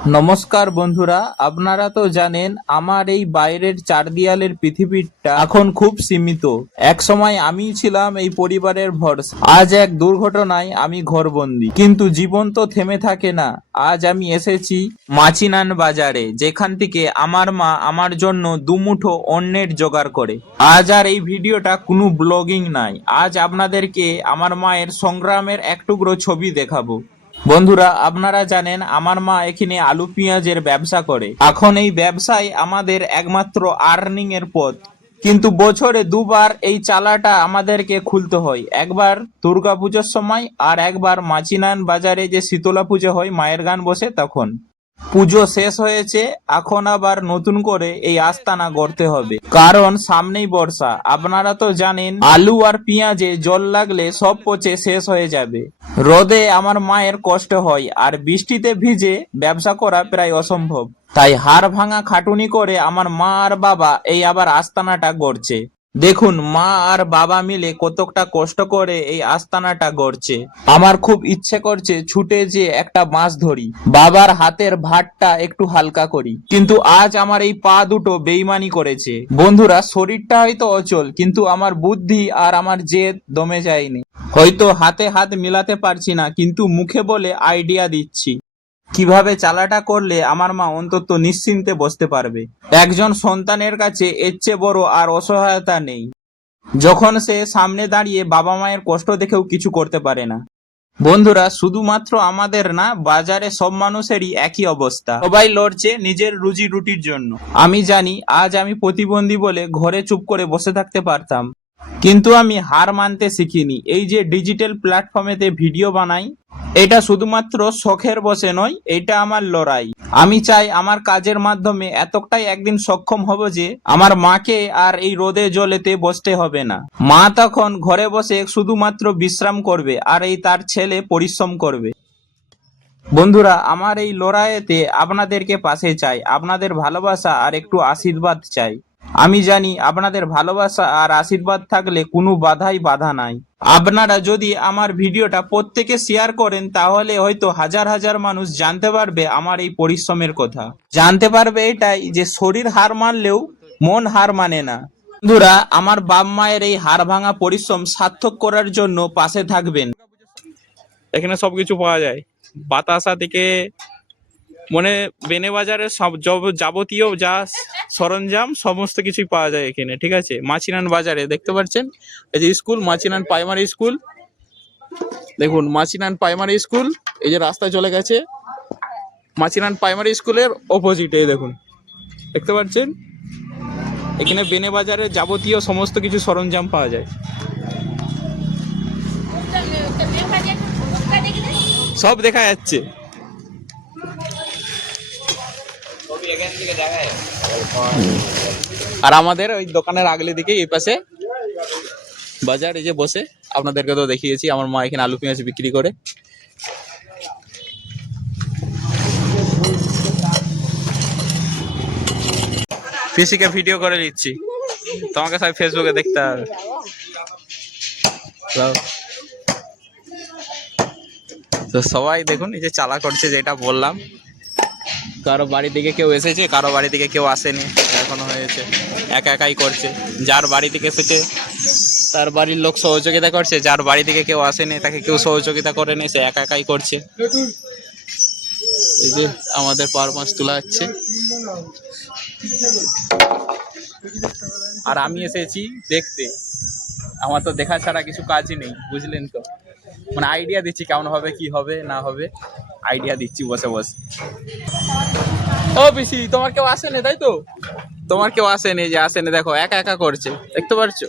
নমস্কার বন্ধুরা, আপনারা তো জানেন আমার এই বাইরের চার দেয়ালের পৃথিবীটা এখন খুব সীমিত। এক সময় আমি ছিলাম এই পরিবারের ভরসা। আজ এক দুর্ঘটনায় আমি ঘরবন্দি, কিন্তু জীবন তো থেমে থাকে না। আজ আমি এসেছি মাচিনান বাজারে, যেখান থেকে আমার মা আমার জন্য দুমুঠো অন্নের জোগাড় করে। আজ আর এই ভিডিওটা কোনো ব্লগিং নাই, আজ আপনাদেরকে আমার মায়ের সংগ্রামের এক টুকরো ছবি দেখাবো। বন্ধুরা, আপনারা জানেন আমার মা এখানে আলু পেঁয়াজের ব্যবসা করে। এখন এই ব্যবসায় আমাদের একমাত্র আর্নিং এর পথ। কিন্তু বছরে দুবার এই চালাটা আমাদেরকে খুলতে হয়, একবার দুর্গাপুজোর সময় আর একবার মাচিনান বাজারে যে শীতলা পুজো হয়, মায়ের গান বসে তখন। পুজো শেষ হয়েছে, এখন আবার নতুন করে এই আস্তানা গড়তে হবে, কারণ সামনেই বর্ষা। আপনারা তো জানেন আলু আর পেঁয়াজে জল লাগলে সব পচে শেষ হয়ে যাবে। রোদে আমার মায়ের কষ্ট হয়, আর বৃষ্টিতে ভিজে ব্যবসা করা প্রায় অসম্ভব। তাই হাড় ভাঙা খাটুনি করে আমার মা আর বাবা এই আবার আস্তানাটা গড়ছে। দেখুন মা আর বাবা মিলে কতটা কষ্ট করে এই আস্তানাটা গড়ছে। আমার খুব ইচ্ছে করছে ছুটে যে একটা মাছ ধরি, বাবার হাতের ভাতটা একটু হালকা করি, কিন্তু আজ আমার এই পা দুটো বেইমানি করেছে। বন্ধুরা, শরীরটা হয়তো অচল, কিন্তু আমার বুদ্ধি আর আমার জেদ দমে যায়নি। হয়তো হাতে হাত মিলাতে পারছি না, কিন্তু মুখে বলে আইডিয়া দিচ্ছি কিভাবে চালাটা করলে আমার মা অন্তত নিশ্চিন্তে বসতে পারবে। একজন সন্তানের কাছে এর চেয়ে বড় আর অসহায়তা নেই, যখন সে সামনে দাঁড়িয়ে বাবা মায়ের কষ্ট দেখেও কিছু করতে পারে না। বন্ধুরা, শুধুমাত্র আমাদের না, বাজারে সব মানুষেরই একই অবস্থা। সবাই লড়ছে নিজের রুজি রুটির জন্য। আমি জানি আজ আমি প্রতিবন্ধী বলে ঘরে চুপ করে বসে থাকতে পারতাম, কিন্তু আমি হার মানতে শিখিনি। এই যে ডিজিটাল প্ল্যাটফর্মেতে ভিডিও বানাই, এটা শুধুমাত্র শখের বসে নয়, এটা আমার লড়াই। আমি চাই আমার কাজের মাধ্যমে এতটাই একদিন সক্ষম হব যে আমার মাকে আর এই রোদে জলেতে বসতে হবে না। মা তখন ঘরে বসে শুধুমাত্র বিশ্রাম করবে, আর এই তার ছেলে পরিশ্রম করবে। বন্ধুরা, আমার এই লড়াইয়েতে আপনাদেরকে পাশে চাই, আপনাদের ভালোবাসা আর একটু আশীর্বাদ চাই। আমি জানি আপনাদের ভালোবাসা আর আশীর্বাদ থাকলে কোনো বাধাই বাধা নাই। আপনারা যদি আমার ভিডিওটা প্রত্যেকে শেয়ার করেন, তাহলে হয়তো হাজার হাজার মানুষ জানতে পারবে আমার এই পরিশ্রমের কথা। জানতে পারবে এটাই যে শরীর হার মানলেও মন হার মানে না। বন্ধুরা, আমার বাপ মায়ের এই হাড় ভাঙা পরিশ্রম সার্থক করার জন্য পাশে থাকবেন। এখানে সবকিছু পাওয়া যায়, বাতাসা থেকে মানে বেনে বাজারের সব যাবতীয় যা সরঞ্জাম সমস্ত কিছুই পাওয়া যায় এখানে, ঠিক আছে। মাচিনান বাজারে দেখতে পাচ্ছেন এই যে স্কুল, মাচিনান প্রাইমারি স্কুল। দেখুন মাচিনান প্রাইমারি স্কুল, এই যে রাস্তায় চলে গেছে মাচিনান প্রাইমারি স্কুলের অপোজিটে, দেখুন দেখতে পাচ্ছেন। এখানে বেনে বাজারের যাবতীয় সমস্ত কিছু সরঞ্জাম পাওয়া যায়, সব দেখা যাচ্ছে। আর আমাদের ওই দোকানের আগলে দিকে এই পাশে বাজার, এই যে বসে আপনাদেরকে তো দেখিয়েছি আমার মা এখানে আলু পেঁয়াজ বিক্রি করে। পিসিকে ভিডিও করে নিচ্ছি, তোমাকে সব ফেসবুকে দেখতে হবে। তো সবাই দেখুন এই যে চালা করছে, যেটা বললাম। কারো বাড়ি থেকে কেউ এসেছে, কারো বাড়ি থেকে কেউ আসেনি, এখনো হয়েছে একা একাই করছে। যার বাড়ি থেকে এসেছে তার বাড়ির লোক সহযোগিতা করছে, যার বাড়ি থেকে কেউ আসেনি তাকে কেউ সহযোগিতা করেনি, সে একা একাই করছে। এই যে আমাদের পাওয়ার মাছ তোলা হচ্ছে, আর আমি এসেছি দেখতে। আমার তো দেখা ছাড়া কিছু কাজই নেই, বুঝলেন তো। মানে আইডিয়া দিচ্ছি কেমন হবে, কি হবে না হবে, আইডিয়া দিচ্ছি বসে বসে। ও পিসি, তোমার কেউ আসেনি তাই তো? তোমার কেউ আসেনি, যে আসেনি, দেখো একা একা করছে, দেখতে পারছো।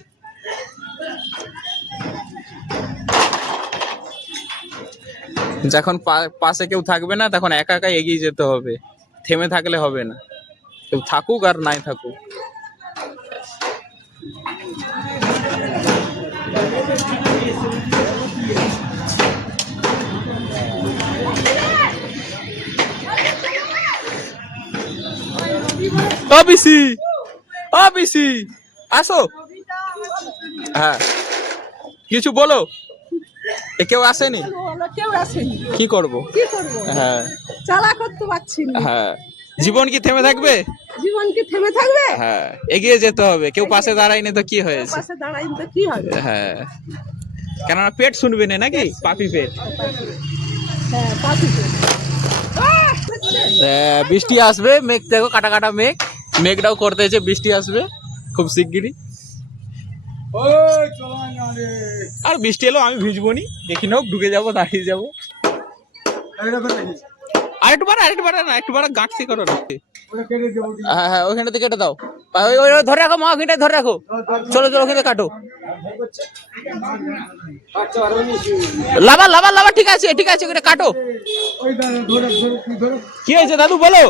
যখন পাশে কেউ থাকবে না, তখন একা একা এগিয়ে যেতে হবে, থেমে থাকলে হবে না। কেউ থাকুক আর নাই থাকুক। ও পিসি, ও পিসি, আসো। হ্যাঁ, কিছু বলো। এ কেউ আসেনি? বলো, কেউ আসেনি। কি করব? কি করবো? হ্যাঁ চালা করতে পারছি না। হ্যাঁ, জীবন কি থেমে থাকবে? জীবন কি থেমে থাকবে? হ্যাঁ, এগিয়ে যেতে হবে। কেউ পাশে দাঁড়ায়নি তো কি কেউ হয়েছে? পাশে দাঁড়াইনি তো কি হবে? হ্যাঁ, কেননা পেট শুনবে না নাকি, পাপি পেট। হ্যাঁ, পাখিতে। বৃষ্টি আসবে, মেঘ দেখো, কাটা কাটা মেঘ, মেঘটাও করতেছে বৃষ্টি আসবে খুব শিগগিরই। আর বৃষ্টি এলো আমি ভিজবো নি, দেখি নাও, ঢুকে যাবো, দাঁড়িয়ে যাবো। আরেকটু বাড়া না, একটু বাড়া, গাঁটছি করো না। হ্যাঁ হ্যাঁ, ওইখানে থেকে কেটে দাও। ওই ধরে রাখো মা, ওখানটায় ধরে রাখো। চলো চলো, ওখানে কাটো। লাভা লাভা লাভা, ঠিক আছে ঠিক আছে, ওখানে কাটো। কি হয়েছে দাদু বলো?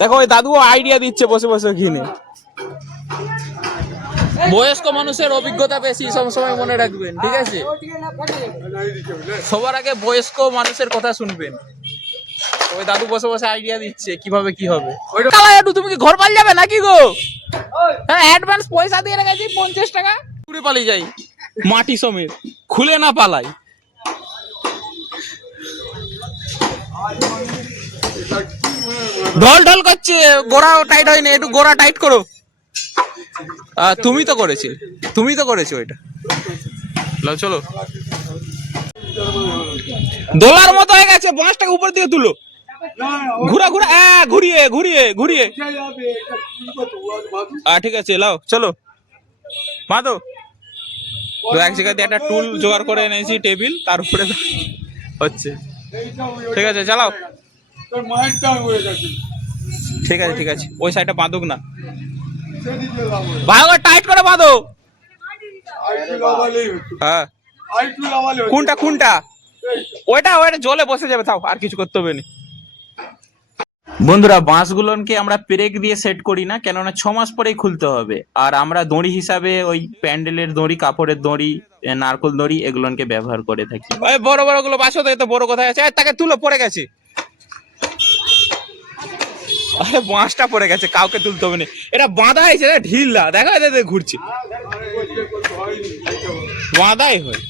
দেখো ওই দাদু আইডিয়া দিচ্ছে বসে বসে ওখানে। বয়স্ক মানুষের অভিজ্ঞতা বেশি, সবসময় মনে রাখবেন, ঠিক আছে? সবার আগে বয়স্ক মানুষের কথা শুনবেন। ওই দাদু বসে বসে আইডিয়া দিচ্ছে কিভাবে কি হবে। তুমি কি ঘর পাল যাবে নাকি গো? হ্যাঁ, অ্যাডভান্স পয়সা দিয়ে রেখেছি 50 টাকা, ঘুরে পালিয়ে যাই মাটি সমেত, খুলে না পালাই। ঢল ঢল করছে, গোড়া টাইট হয়নি, একটু গোড়া টাইট করো। তুমি তো করেছো ওইটা। চলো, দোলার মতো হয়ে গেছে, বাঁশটাকে উপর দিয়ে তুলো, ঘুরা ঘুরা, ঘুরিয়ে ঘুরিয়ে ঘুরিয়ে। ঠিক আছে, লাও চলো মাদো। তো এক জায়গাতে একটা টুল জোগাড় করে এনেছি, টেবিল, তার উপরে হচ্ছে। ঠিক আছে চালাও। ঠিক আছে ঠিক আছে, ওই সাইডটা বাঁধুক না, ভালো টাইট করে বাঁধো। হ্যাঁ, কোনটা কোনটা? ওইটা ওইটা জলে বসে যাবে, তাও আর কিছু করতে হবে না। বন্ধুরা, বাঁশগুলোকে আমরা পেরেক দিয়ে সেট করি না, কেননা 6 মাস পরেই খুলতে হবে। আর আমরা দড়ি হিসাবে ওই প্যান্ডেলের দড়ি, কাপড়ের দড়ি, নারকোল দড়ি, এগুলোকে ব্যবহার করে থাকি। ওই বড় বড় গুলো বাসো তো, এত বড় কোথায় আছে? তাকে তুলো, পড়ে গেছে। আরে বাঁশটা পড়ে গেছে, কাউকে তুলতে হবে না। এটা বাঁধা হয়েছে, ঢিলা দেখা যায় ঘুরছে, বাঁধাই হয়,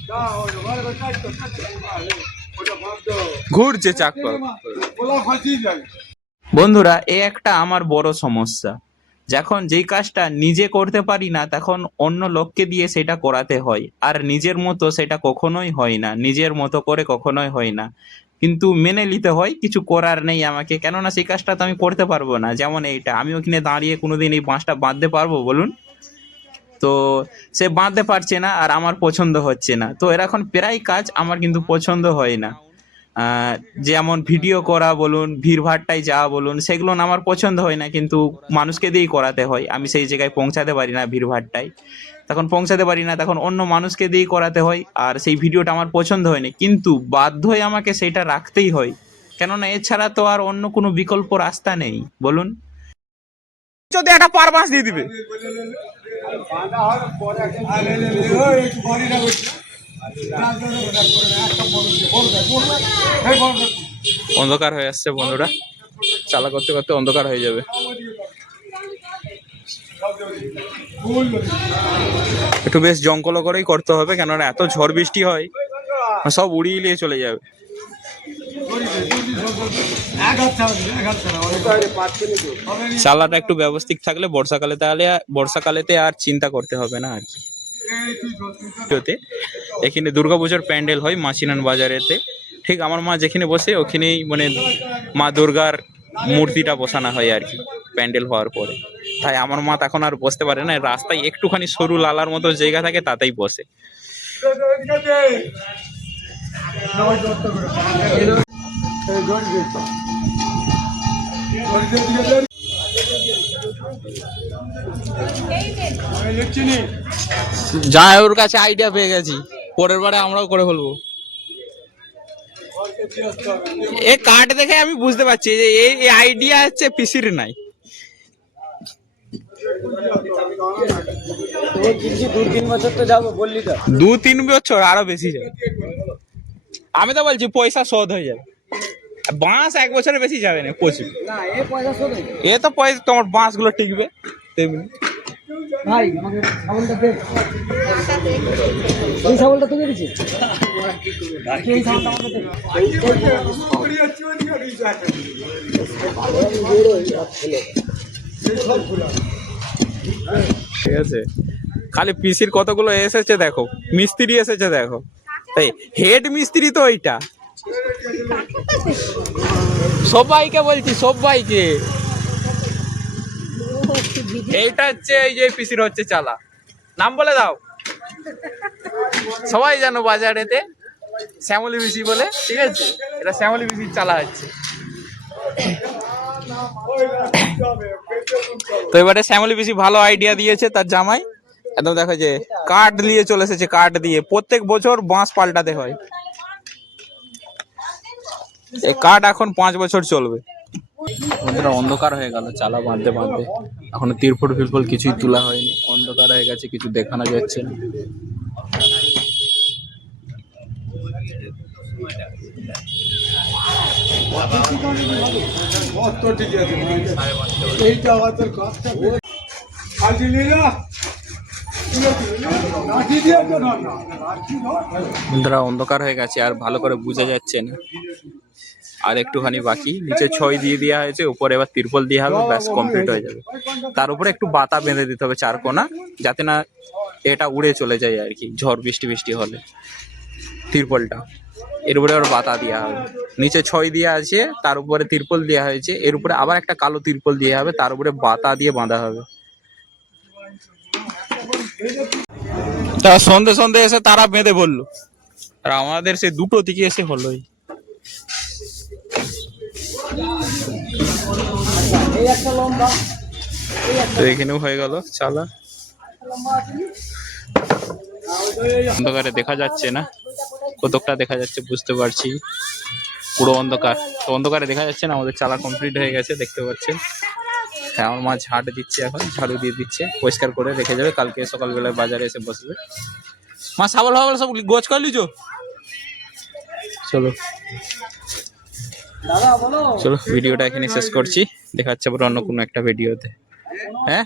ঘুরছে চাকা। বন্ধুরা, এই একটা আমার বড় সমস্যা। যখন যেই কাজটা নিজে করতে পারি না, তখন অন্য লোককে দিয়ে সেটা করাতে হয়, আর নিজের মতো সেটা কখনোই হয় না, নিজের মতো করে কখনোই হয় না। কিন্তু মেনে নিতে হয়, কিছু করার নেই আমাকে, কেননা সেই কাজটা তো আমি করতে পারবো না। যেমন এইটা, আমি ওখানে দাঁড়িয়ে কোনোদিন এই বাঁশটা বাঁধতে পারবো বলুন? তো সে বাঁধতে পারছে না, আর আমার পছন্দ হচ্ছে না। তো এরকম প্রায় কাজ আমার কিন্তু পছন্দ হয় না। যেমন ভিডিও করা বলুন, ভিড়ভাড়টাই যাওয়া বলুন, সেগুলো না আমার পছন্দ হয় না, কিন্তু মানুষকে দিয়েই করাতে হয়। আমি সেই জায়গায় পৌঁছাতে পারি না, ভিড়ভাড়টাই তখন পৌঁছাতে পারি না, তখন অন্য মানুষকে দিয়েই করাতে হয়। আর সেই ভিডিওটা আমার পছন্দ হয়নি, কিন্তু বাধ্য হয়ে আমাকে সেইটা রাখতেই হয়, কেননা এছাড়া তো আর অন্য কোনো বিকল্প রাস্তা নেই বলুন। যদি একটা পারবাস দিয়ে দিবে। অন্ধকার হয়ে আসছে বন্ধুরা, চালা করতে করতে অন্ধকার হয়ে যাবে। একটু বেশ জঙ্গল করেই করতে হবে, কেননা এত ঝড় বৃষ্টি হয়, সব উড়িয়ে নিয়ে চলে যাবে। চালাটা একটু ব্যবস্থিত থাকলে বর্ষাকালেতে আর চিন্তা করতে হবে না আর কি। এখানে দুর্গাপুজোর প্যান্ডেল হয় মাছিনান বাজারেতে, ঠিক আমার মা যেখানে বসে ওখানেই মানে মা দুর্গার মূর্তিটা বসানো হয় আর কি, প্যান্ডেল হওয়ার পরে। তাই আমার মা তখন আর বসতে পারে না, রাস্তায় একটুখানি সরু লালার মতো জায়গা থাকে, তাতেই বসে। যা ওর কাছে আইডিয়া পেয়ে গেছি, পরের বারে আমরাও করে ফেলবো। এ কার্ড দেখে আমি বুঝতে পারছি যে এই আইডিয়া হচ্ছে পিসির নাই। 2-3 বছর তো যাবো বললি তো, 2-3 বছর আরো বেশি যাবে। আমি তো বলছি পয়সা শোধ হয়ে যাবে, বাঁশ 1 বছরের বেশি যাবে না, পচবে না এ পয়সা শোধ এ তো পয়সা, তোমার বাঁশ গুলো টিকবে তেমনি। ভাই আমাকে ছাগলটা দে। এই ছাগলটা তোকে দিচ্ছি। এই ছাগলটা আমাকে দে। ঠিক আছে, খালি পিসির কতগুলো এসেছে দেখো, মিস্ত্রি এসেছে দেখো, এই হেড মিস্ত্রি তো ওইটা। সবাইকে বলছি, সবাইকে। এইটা হচ্ছে এই যে পিসির হচ্ছে চালা, নাম বলে দাও, সবাই জানো বাজারেতে শ্যামলী পিসি বলে, ঠিক আছে? এটা শ্যামলী পিসির চালা হচ্ছে। তো এবারে শ্যামলী পিসি ভালো আইডিয়া দিয়েছে তার জামাই, একদম দেখো যে কাঠ নিয়ে চলে এসেছে, কাঠ দিয়ে প্রত্যেক বছর বাঁশ পাল্টাতে হয়। এই কাঠ এখন 5 বছর চলবে। বন্ধুরা অন্ধকার হয়ে গেল চালা বাঁধতে বাঁধতে, এখনো তিরপল ফিরপল কিছুই তোলা হয়নি, অন্ধকার হয়ে গেছে, কিছু দেখানো যাচ্ছে না। বন্ধুরা অন্ধকার হয়ে গেছে, আর ভালো করে বোঝা যাচ্ছে না, আর একটুখানি বাকি, নিচে ছয় দিয়ে দেওয়া হয়েছে, উপরে এবার তিরপল দেওয়া হবে, ব্যাস কমপ্লিট হয়ে যাবে। তার উপরে একটু বাতা বেঁধে দিতে হবে চারকোনা, যাতে না এটা উড়ে চলে যায় আর কি, ঝড় বৃষ্টি বৃষ্টি হলে। তিরপলটা এর উপরে আবার বাতা দেওয়া হবে, নিচে ছয় দেওয়া আছে, তার উপরে তিরপল দেওয়া হয়েছে, এর উপরে আবার একটা কালো তিরপল দেওয়া হবে, তার উপরে বাতা দিয়ে বাঁধা হবে। তারা সন্ধে সন্ধে এসে তারা বেঁধে বললো, আর আমাদের সে দুটো দিকে এসে হলোই। এই একটা লম্বা। তো এখানেও হয়ে গেল চালা। অন্ধকারে দেখা যাচ্ছে না, কতকটা দেখা যাচ্ছে বুঝতে পারছি, পুরো অন্ধকার। তো অন্ধকারে দেখা যাচ্ছে না, আমাদের চালা কমপ্লিট হয়ে গেছে দেখতে পাচ্ছেন। হ্যাঁ, আমার মা ঝাঁট দিচ্ছে, এখন ঝাড়ু দিয়ে দিচ্ছে, পরিষ্কার করে রেখে যাবে, কালকে সকালবেলায় বাজারে এসে বসবে। মা ছাগল ফাগল সব গোছ করে লিজো। চলো দাদা বলো। চলো, ভিডিওটা এখানে শেষ করছি, দেখা হচ্ছে আবার অন্য কোনো একটা ভিডিওতে। হ্যাঁ।